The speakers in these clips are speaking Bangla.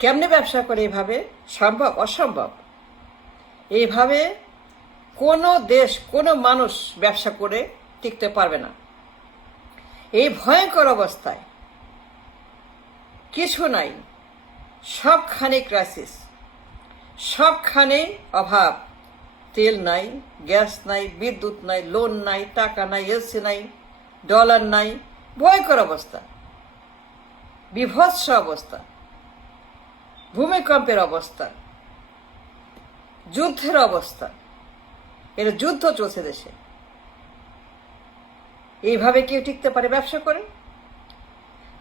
কেমনে ব্যবসা করে এভাবে? সম্ভব? অসম্ভব। এইভাবে কোনো দেশ, কোনো মানুষ ব্যবসা করে টিকতে পারবে না। এই ভয়ঙ্কর অবস্থায় কিছু নাই, সবখানে ক্রাইসিস, সবখানে অভাব। তেল নাই, গ্যাস নাই, বিদ্যুৎ নাই, লোন নাই, টাকা নাই, এলসি নাই, ডলার নাই। ভয়ঙ্কর অবস্থা, বিভৎস অবস্থা, ভূমিকম্পের অবস্থা, যুদ্ধের অবস্থা। এর যুদ্ধ চলছে দেশে। এইভাবে কেউ টিকতে পারে ব্যবসা করে?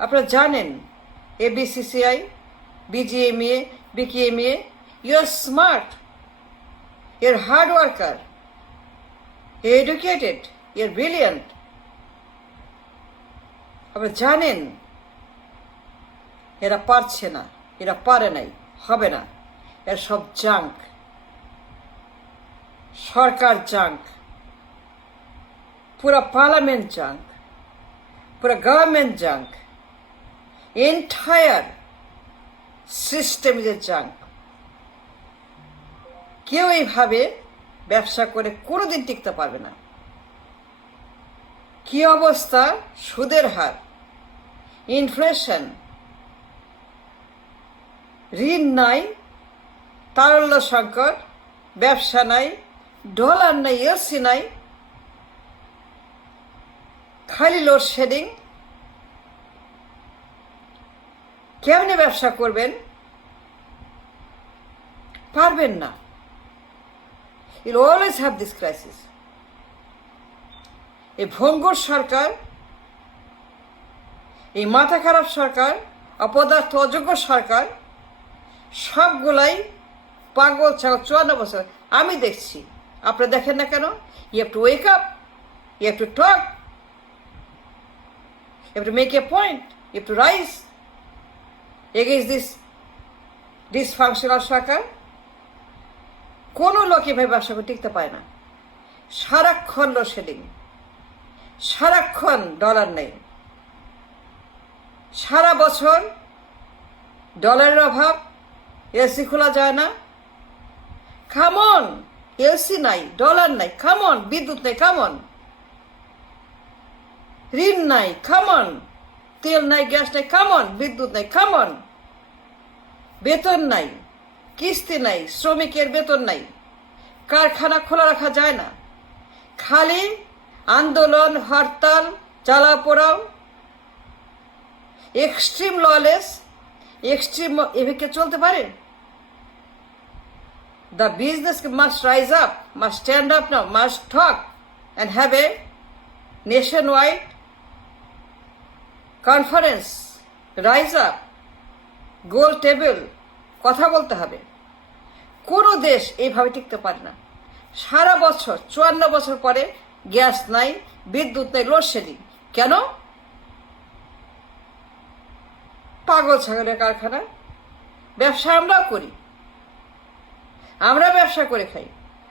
আপনারা জানেন ABCCI, BGMEA, BKMEA, you are smart, you're hard worker, you're educated, you're brilliant. আপনারা জানেন এরা পারছে না, এরা পারে নাই, হবে না। এর সব জাঙ্ক, সরকার জাঙ্ক, পুরা পার্লামেন্ট জাঙ্ক, পুরা government junk, entire system is a junk. কেউ এইভাবে ব্যবসা করে কোনোদিন টিকতে পারবে না। কি অবস্থা? সুদের হার, ইনফ্লেশন, ঋণ নাই, তারল্য সংকট, ব্যবসা নাই, ডলার নাই, এলসি নাই, খালি লোডশেডিং। কেমনে ব্যবসা করবেন? পারবেন না। You'll always have this crisis. এই ভঙ্গুর সরকার, এই মাথা খারাপ সরকার, অপদার্থ অযোগ্য সরকার, সবগুলাই পাগল ছাগল। 54 বছর আমি দেখছি, আপনারা দেখেন না কেন? You have to wake up, you have to talk, you have to make a point, you have to rise against this dysfunctional সরকার। কোনো লোক এভাবে ব্যবসা করে টিকতে পারে না। সারাক্ষণ লোডশেডিং, সারাক্ষণ ডলার নেই, সারা বছর ডলারের অভাব, এলসি খোলা যায় না। কামন, এলসি নাই, ডলার নাই, কামন, বিদ্যুৎ নাই, কামন, ঋণ নাই, কামন, তেল নাই, গ্যাস নাই, কামন, বিদ্যুৎ নাই, কামন, বেতন নাই, কিস্তি নাই, শ্রমিকের বেতন নাই, কারখানা খোলা রাখা যায় না, খালি আন্দোলন, হরতাল, জ্বালা পোড়াও, এক্সট্রিম ললেস, এক্সট্রিম। এভাবে চলতে পারে? The business must rise up, must stand up now, must talk and have a nationwide conference, rise up, goal table, কথা বলতে হবে। কোনো দেশ এইভাবে টিকতে পারে না। সারা বছর 54 বছর পরে গ্যাস নাই, বিদ্যুৎ নাই, লোডশেডিং। কেন? পাগল ছাগলের কারখানা। ব্যবসা আমরাও করি, আমরা ব্যবসা করে খাই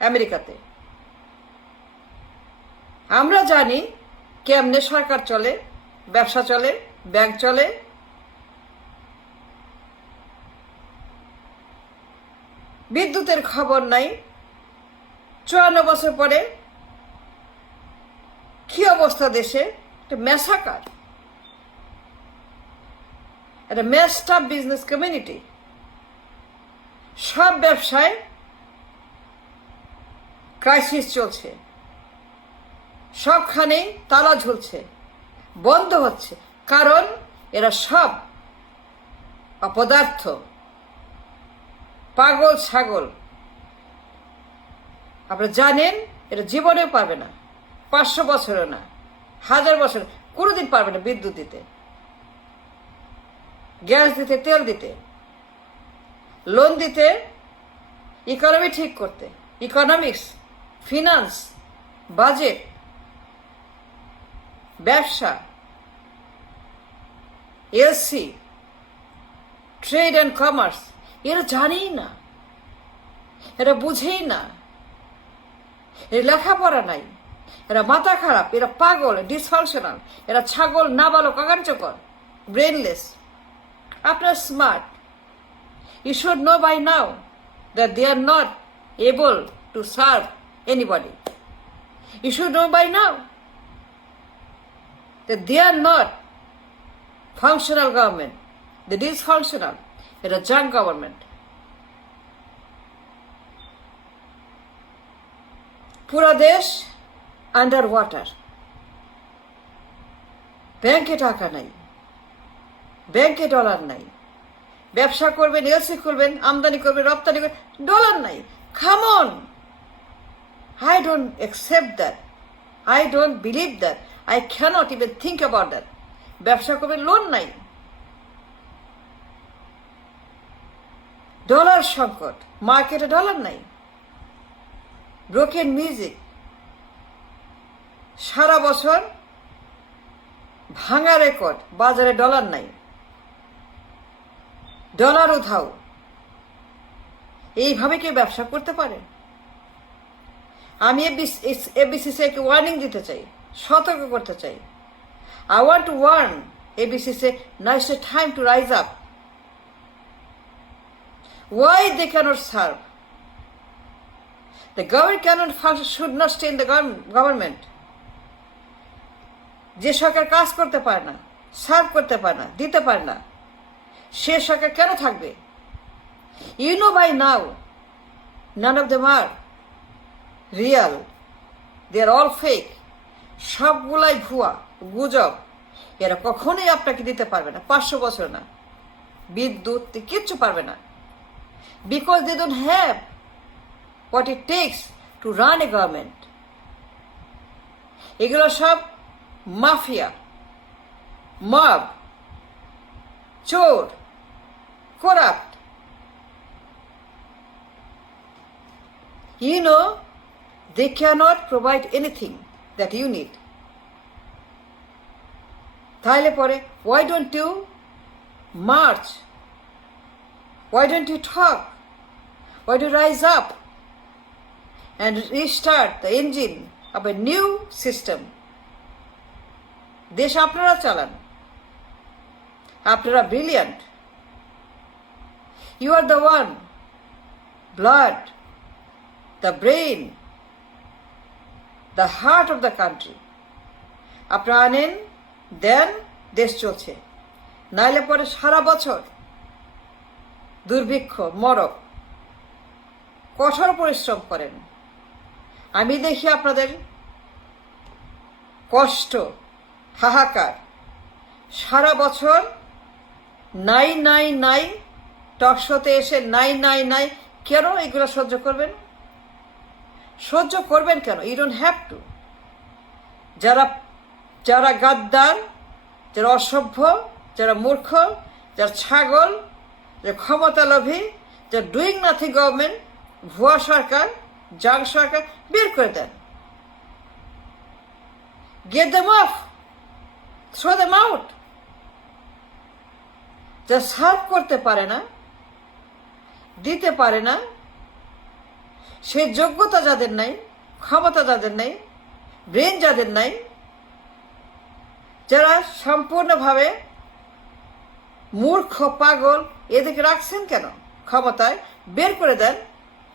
আমেরিকাতে। আমরা জানি কেমনে সরকার চলে, ব্যবসা চলে, ব্যাংক চলে। বিদ্যুতের খবর নাই। 54 বছর পরে কি অবস্থা দেশে? একটা ম্যাসাকার, একটা মেসড আপ বিজনেস কমিউনিটি। সব ব্যবসায় ক্রাইসিস চলছে, সবখানেই তালা ঝুলছে, বন্ধ হচ্ছে। কারণ এরা সব অপদার্থ, পাগল ছাগল। আপনারা জানেন এটা জীবনেও পারবে না, 500 বছরও না, 1000 বছর কোনোদিন পারবে না বিদ্যুৎ দিতে, গ্যাস দিতে, তেল দিতে, লোন দিতে, ইকোনমি ঠিক করতে, ইকোনমিক্স, ফিনান্স, বাজেট, ব্যবসা, এলসি, ট্রেড অ্যান্ড কমার্স। এরা জানেই না, এরা বুঝেই না, এর লেখাপড়া নাই, এরা মাথা খারাপ, এরা পাগল, ডিসফাংশনাল, এরা ছাগল, নাবালক, অকার্যকর, ব্রেনলেস। আপনারা smart, You should know by now that they are not able to serve anybody. You should know by now that they are not functional government. They dysfunctional. They're a junk government. পুরা দেশ আন্ডার ওয়াটার, ব্যাংকে টাকা নাই, ব্যাংকে ডলার নাই, ব্যবসা করবেন, এলসি করবেন, আমদানি করবেন, রপ্তানি করবেন, ডলার নাই। Come on, I don't accept that. I don't believe that. I cannot even think about that. ব্যবসা করবেন, লোন নাই, ডলার সংকট, মার্কেটে ডলার নাই, ব্রোকেন মিউজিক, সারা বছর ভাঙা রেকর্ড, বাজারে ডলার নাই, ডলার উধাও। এইভাবে কেউ ব্যবসা করতে পারে? আমি এবিসিসিকে ওয়ার্নিং দিতে চাই, সতর্ক করতে চাই। I want to warn ABCC, now is the time to rise up. Why they cannot serve? The government cannot function, should not stay in the government. যে সরকার কাজ করতে পারে না, সার্ভ করতে পারে না, দিতে পারে না, সে সরকার কেন থাকবে? You know by now, none of them are real. They are all fake. সবগুলাই ভুয়া, গুজব। এরা কখনোই আপনাকে দিতে পারবে না, 500 বছর না, বিদ্যুৎ কিচ্ছু পারবে না। Because they don't have what it takes to run a government. এগুলো সব মাফিয়া, মব, চোর, corrupt. You know, they cannot provide anything that you need. তাহলে পরে, why don't you march? Why don't you talk? Why do you rise up and restart the engine of a new system? দেশ আপনারা চালান, আপনারা brilliant. You are the one, blood, the brain, the heart of the country. আপনারা আনেন, দেন, দেশ চলছে। নাইলে পরে সারা বছর দুর্ভিক্ষ, মরক, কঠোর পরিশ্রম করেন। আমি দেখি আপনাদের কষ্ট, হাহাকার। সারা বছর নাই নাই নাই, টকশোতে এসে নাই নাই নাই। কেন এগুলো সহ্য করবেন? সহ্য করবেন কেন? You don't have to. যারা গাদ্দার, যারা অসভ্য, যারা মূর্খ, যারা ছাগল, যারা ক্ষমতালোভী, যারা ডুইং নাথিং গভর্নমেন্ট, ভুয়া সরকার, জাং সরকার, বের করে দেন। Get them off. Throw them out. যা সার্ভ করতে পারে না, দিতে পারে না, সে যোগ্যতা যাদের নাই, ক্ষমতা যাদের নাই, ব্রেন যাদের নাই, যারা সম্পূর্ণভাবে মূর্খ, পাগল, এদেরকে রাখছেন কেন ক্ষমতায়? বের করে দেন।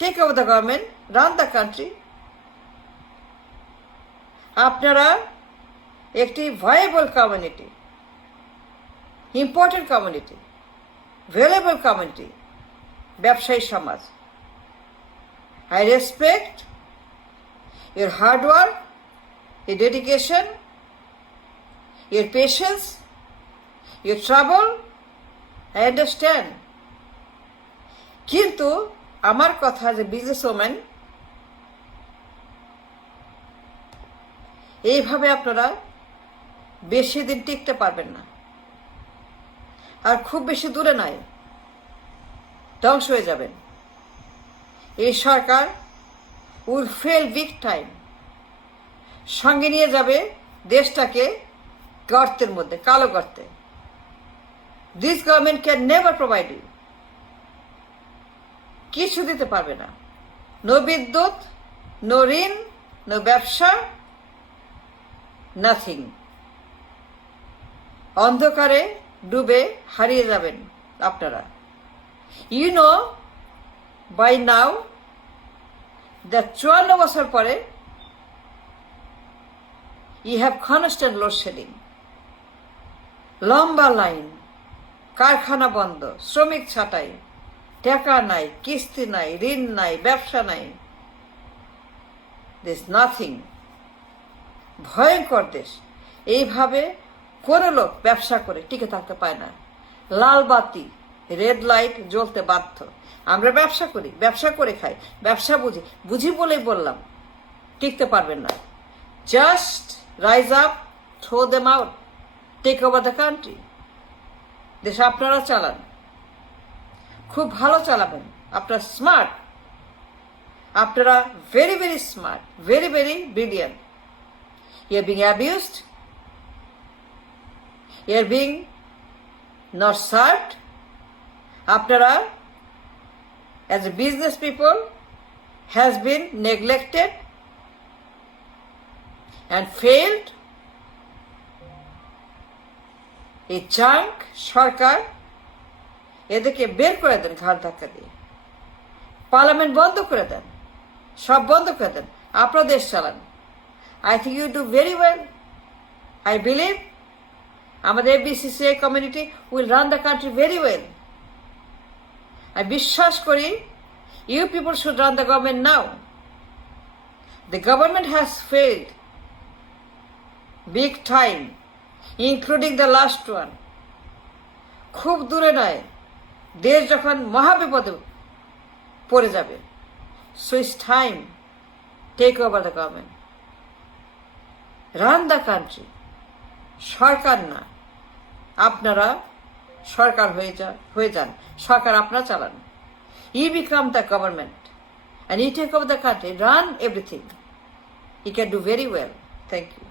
Take over the government, run the country. আপনারা একটি viable community, important community, valuable community, ব্যবসায়ী সমাজ। I respect your hard work, your dedication, your patience, your trouble. I understand. কিন্তু আমার কথা যে বিজনেস ওম্যান, এইভাবে আপনারা বেশি দিন টিকতে পারবেন না। আর খুব বেশি দূরে নয়, ধ্বংস হয়ে যাবেন। এই সরকার উইল ফেল বিগ টাইম। সঙ্গে নিয়ে যাবে দেশটাকে গর্তের মধ্যে, কালো গর্তে। This government can never provide you. কিছু দিতে পারবে না। নো বিদ্যুৎ, নো ঋণ, নো ব্যবসা, নাথিং। অন্ধকারে ডুবে হারিয়ে যাবেন আপনারা। You know, by now, the 54 বছর পরে, you have constant load shedding. লম্বা লাইন, কারখানা বন্ধ, শ্রমিক ছাঁটাই, টাকা নাই, কিস্তি নাই, ঋণ নাই, ব্যবসা নাই। There is nothing. ভয়ঙ্কর দেশ। এইভাবে কোনো লোক ব্যবসা করে টিকে থাকতে পায় না। লাল বাতি, রেড লাইট জ্বলতে বাধ্য। আমরা ব্যবসা করি, ব্যবসা করে খাই, ব্যবসা বুঝি বলেই বললাম, টিকতে পারবেন না। Just rise up, throw them out, take over the country. দেশ আপনারা চালান, খুব ভালো চালাবেন, আপনারা স্মার্ট, আপনারা very very smart, very very brilliant. You are being abused, you are being not served. আপনারা as a business people has been neglected and failed. এই চাঙ্ক সরকার, এদেরকে বের করে দেন ঘাড় ধাক্কা দিয়ে, পার্লামেন্ট বন্ধ করে দেন, সব বন্ধ করে দেন, আপনারা দেশ চালান। I think you do very well. I believe আমাদের ABCCI community will run the country very well. I বিশ্বাস করি you people should run the government now. The government has failed big time, including the last one. খুব দূরে নয়, দেশ যখন মহাবিপদে পড়ে যাবে। So it's time, take over the government. Run the country. সরকার না, আপনারা সরকার হয়ে যান, সরকার আপনারা চালান। You become the government and you take over the country, run everything. You can do very well. Thank you.